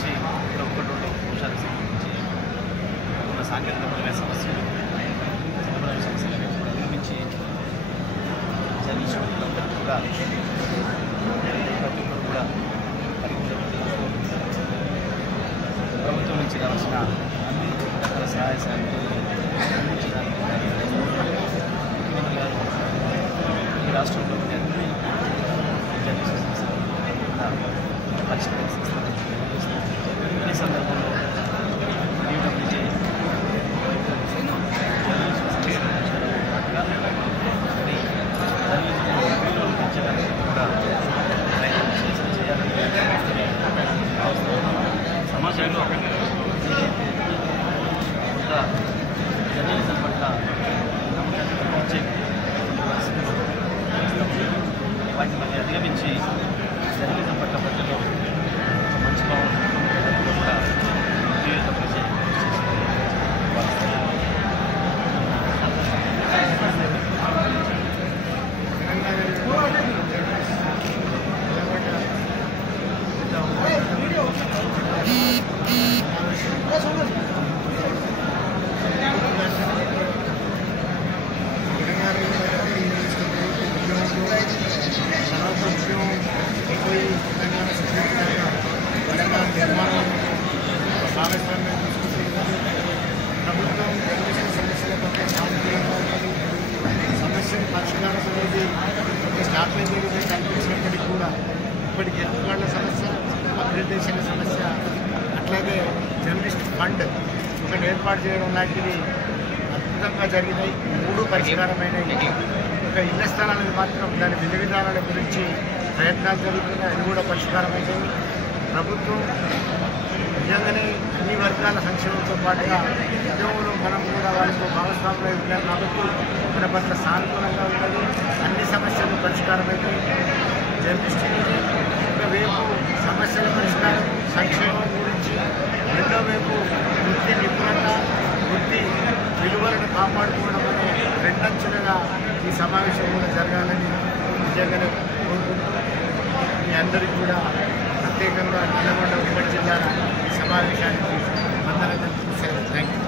నుంచి ఇక్కడ 1-2 నిమిషాలకు సంబంధించి ఉన్న సాంకేతికపరమైన సమస్యలు చట్టపరమైన సమస్యలు అధిగమించి జర్నలిస్టులందరూ కూడా ప్రతి ఒక్కరు కూడా ప్రభుత్వం నుంచి రావాల్సిన అన్ని రకాల సహాయ సహకారాలు అందించడానికి ముఖ్యమంత్రి గారు ఈ రాష్ట్రంలో అన్ని జర్నలిస్ట్ సమస్యలు పరిష్కరిస్తారని ఈ సందర్భంలో DWJ పెంచడానికి కూడా ప్రయత్నం చేయాలని సమాజంలో కొంత జర్నలిజం పట్ల నమ్మకాన్ని కలిగించే పరిస్థితులు వాటిని మళ్ళీ అధిగమించి జర్నలిజం పట్ల ప్రజల్లో ఒక మంచి భావన కూడా జీవితం ప్రభుత్వం జర్నలిస్ట్ సమస్యల పట్ల సమస్యను పరిష్కారం అనేది ఒక స్టాపేజ్ కల్పించినప్పటికీ కూడా ఇప్పటికి ఎన్నికల సమస్య, అక్రిడిటేషన్ సమస్య, అట్లాగే జర్నలిస్ట్ ఫండ్ ఒకటి ఏర్పాటు చేయడం లాంటివి అద్భుతంగా జరిగినాయి. 3 పరిష్కారమైనవి. ఒక ఇళ్ల స్థలాలకు మాత్రం దాని విధి విధానాల గురించి ప్రయత్నాలు జరుగుతున్నాయి. అది కూడా పరిష్కారమైనవి. ప్రభుత్వం నిజంగానే అన్ని వర్గాల సంక్షేమంతో పాటుగా ఉద్యోగంలో మనం కూడా వాళ్ళకు భాగస్వాములై ఉన్నాం కాబట్టి మన పట్ల సానుకూలంగా ఉన్నది. అన్ని సమస్యలు పరిష్కారమైతే జర్నలిస్టులు ఒకవైపు సమస్యల పరిష్కారం, సంక్షేమం గురించి, రెండో వైపు వృత్తి నిపుణత, వృత్తి విలువలను కాపాడుకోవడం అనే రెండంచులుగా ఈ సమావేశం కూడా జరగాలని నిజంగానే కోరుకుంటూ మీ అందరికీ కూడా ప్రత్యేకంగా నల్లగొండ ఉమ్మడి జిల్లాల సమావేశానికి వందనాలు. Thank you.